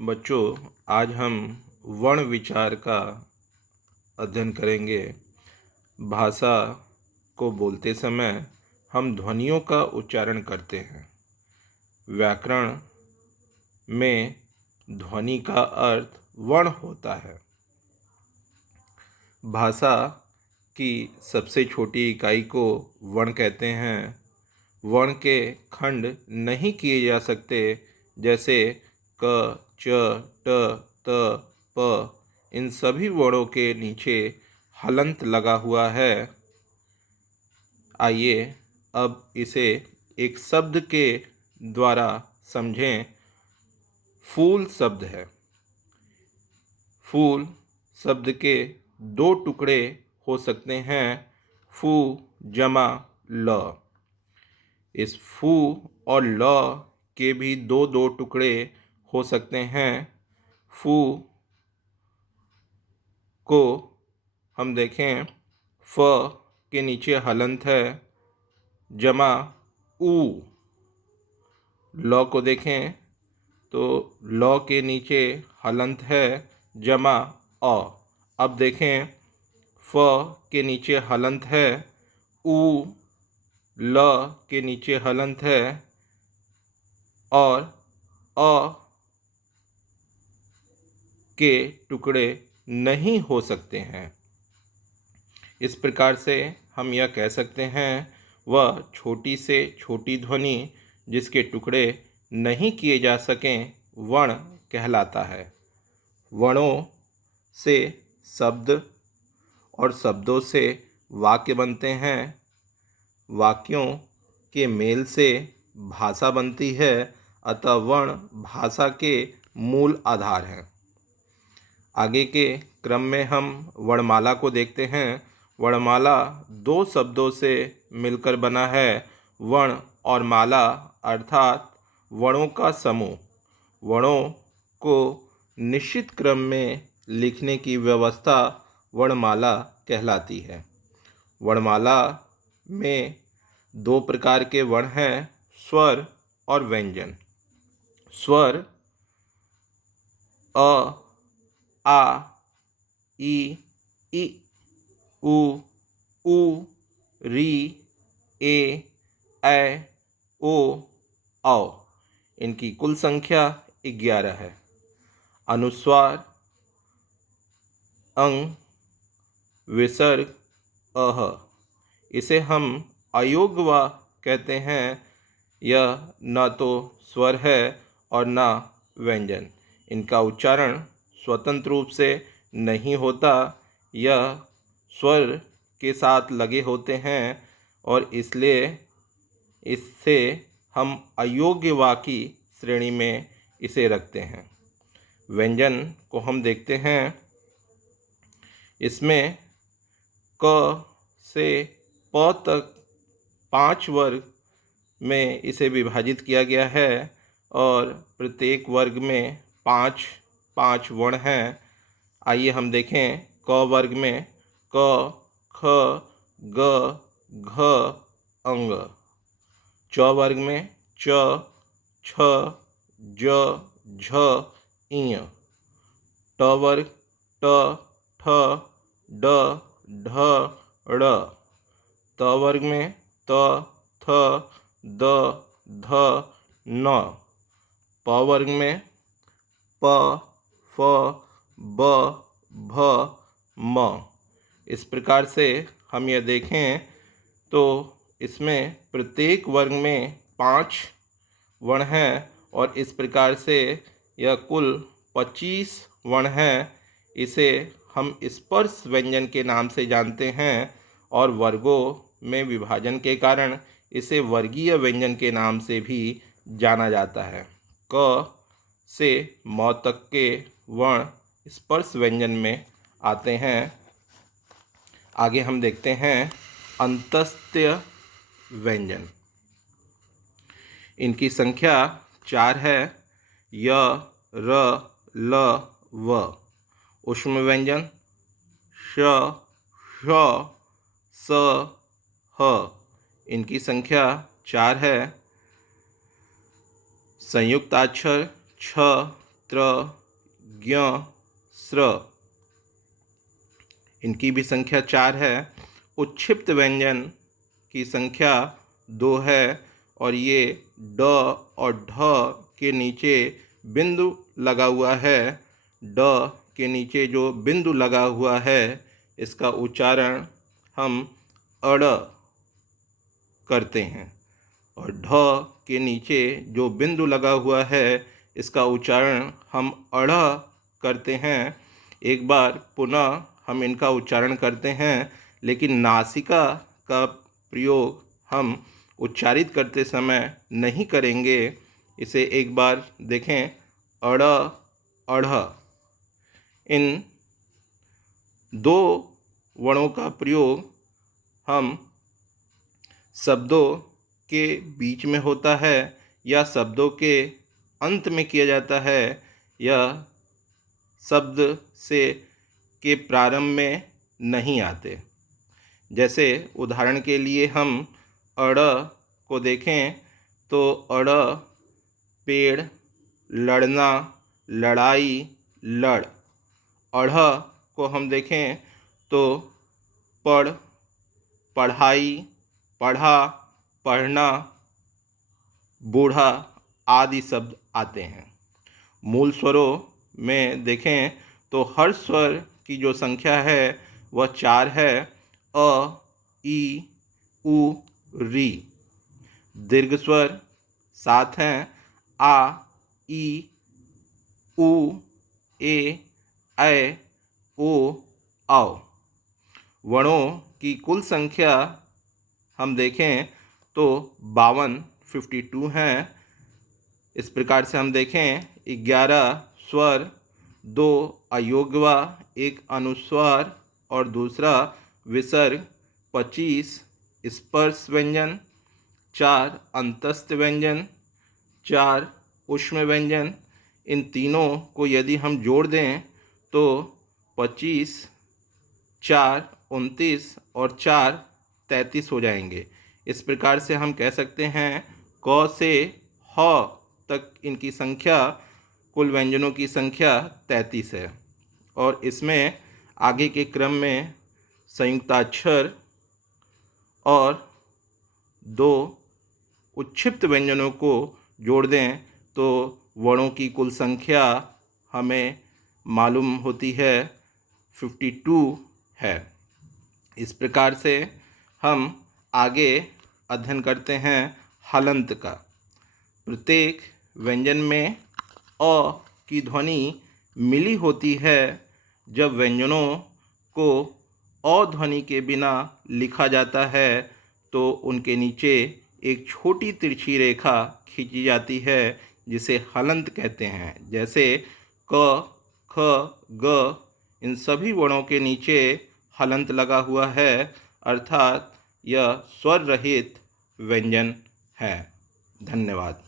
बच्चों, आज हम वर्ण विचार का अध्ययन करेंगे। भाषा को बोलते समय हम ध्वनियों का उच्चारण करते हैं। व्याकरण में ध्वनि का अर्थ वर्ण होता है। भाषा की सबसे छोटी इकाई को वर्ण कहते हैं। वर्ण के खंड नहीं किए जा सकते, जैसे क, च, ट, त, प। इन सभी वर्णों के नीचे हलंत लगा हुआ है। आइए अब इसे एक शब्द के द्वारा समझें। फूल शब्द है। फूल शब्द के दो टुकड़े हो सकते हैं, फू जमा ल। इस फू और ल के भी दो दो टुकड़े हो सकते हैं। फू को हम देखें, फ के नीचे हलंत है, जमा ऊ। ल को देखें तो ल के नीचे हलंत है, जमा अ। अब देखें, फ के नीचे हलंत है, ऊ। ल के नीचे हलंत है और अ के टुकड़े नहीं हो सकते हैं। इस प्रकार से हम यह कह सकते हैं, वह छोटी से छोटी ध्वनि जिसके टुकड़े नहीं किए जा सकें, वर्ण कहलाता है। वर्णों से शब्द और शब्दों से वाक्य बनते हैं। वाक्यों के मेल से भाषा बनती है, अतः वर्ण भाषा के मूल आधार हैं। आगे के क्रम में हम वर्णमाला को देखते हैं। वर्णमाला दो शब्दों से मिलकर बना है, वर्ण और माला, अर्थात वर्णों का समूह। वर्णों को निश्चित क्रम में लिखने की व्यवस्था वर्णमाला कहलाती है। वर्णमाला में दो प्रकार के वर्ण हैं, स्वर और व्यंजन। स्वर अ, आ, ई, उ, ऊ, री, ए, ऐ, ओ, औ। इनकी कुल संख्या 11 है। अनुस्वार, अंग, विसर्ग, अह। इसे हम अयोग्य व कहते हैं। यह न तो स्वर है और न व्यंजन। इनका उच्चारण स्वतंत्र रूप से नहीं होता। यह स्वर के साथ लगे होते हैं और इसलिए इससे हम अयोग्य वा की श्रेणी में इसे रखते हैं। व्यंजन को हम देखते हैं। इसमें क से प तक 5 वर्ग में इसे विभाजित किया गया है और प्रत्येक वर्ग में 5 5 वर्ण हैं। आइए हम देखें, क वर्ग में क, ख, ग, घ, अंग। च वर्ग में च, छ, ज, झ, इय। ट वर्ग ट, ठ, ड, ढ, ड़। त वर्ग में त, थ, द, ध, न। प वर्ग में प, फ, ब, भ, म। इस प्रकार से हम यह देखें तो इसमें प्रत्येक वर्ग में 5 वर्ण हैं और इस प्रकार से यह कुल 25 वर्ण हैं। इसे हम स्पर्श व्यंजन के नाम से जानते हैं और वर्गों में विभाजन के कारण इसे वर्गीय व्यंजन के नाम से भी जाना जाता है। क से म तक के वर्ण स्पर्श व्यंजन में आते हैं। आगे हम देखते हैं अंतस्त्य व्यंजन। इनकी संख्या 4 है, य, र, ल, व। ऊष्म व्यंजन श, ष, स, ह। इनकी संख्या 4 है। संयुक्ताक्षर छ, त्र ज्ञ स्र, इनकी भी संख्या 4 है। उच्छिप्त व्यंजन की संख्या 2 है और ये ड और ढ के नीचे बिंदु लगा हुआ है। ड के नीचे जो बिंदु लगा हुआ है इसका उच्चारण हम अड़ करते हैं और ढ के नीचे जो बिंदु लगा हुआ है इसका उच्चारण हम अड़ करते हैं। एक बार पुनः हम इनका उच्चारण करते हैं, लेकिन नासिका का प्रयोग हम उच्चारित करते समय नहीं करेंगे। इसे एक बार देखें, अड़ अढ़। इन दो वर्णों का प्रयोग हम शब्दों के बीच में होता है या शब्दों के अंत में किया जाता है या शब्द से के प्रारंभ में नहीं आते। जैसे उदाहरण के लिए हम अड़ को देखें तो अड़ पेड़, लड़ना, लड़ाई, लड़। अढ़ को हम देखें तो पढ़, पढ़ाई, पढ़ा, पढ़ना, बूढ़ा आदि शब्द आते हैं। मूल स्वरों में देखें तो हर स्वर की जो संख्या है वह 4 है। अ, ई, उ, री। दीर्घ स्वर 7 हैं। आ, ई, उ, ए, ऐ, ओ, औ। वर्णों की कुल संख्या हम देखें तो 52 हैं। इस प्रकार से हम देखें 11 स्वर, 2 अयोग्यवा, 1 अनुस्वार और दूसरा विसर्ग, 25 स्पर्श व्यंजन, 4 अंतस्थ व्यंजन, 4 ऊष्म व्यंजन। इन तीनों को यदि हम जोड़ दें तो 25, 4 29 और 4 33 हो जाएंगे। इस प्रकार से हम कह सकते हैं क से ह तक इनकी संख्या, कुल व्यंजनों की संख्या 33 है। और इसमें आगे के क्रम में संयुक्ताक्षर और 2 उच्छिप्त व्यंजनों को जोड़ दें तो वर्णों की कुल संख्या हमें मालूम होती है 52 है। इस प्रकार से हम आगे अध्ययन करते हैं हलंत का। प्रत्येक व्यंजन में अ की ध्वनि मिली होती है। जब व्यंजनों को अ ध्वनि के बिना लिखा जाता है तो उनके नीचे एक छोटी तिरछी रेखा खींची जाती है जिसे हलंत कहते हैं। जैसे क, ख, ग, इन सभी वर्णों के नीचे हलंत लगा हुआ है, अर्थात यह स्वर रहित व्यंजन है। धन्यवाद।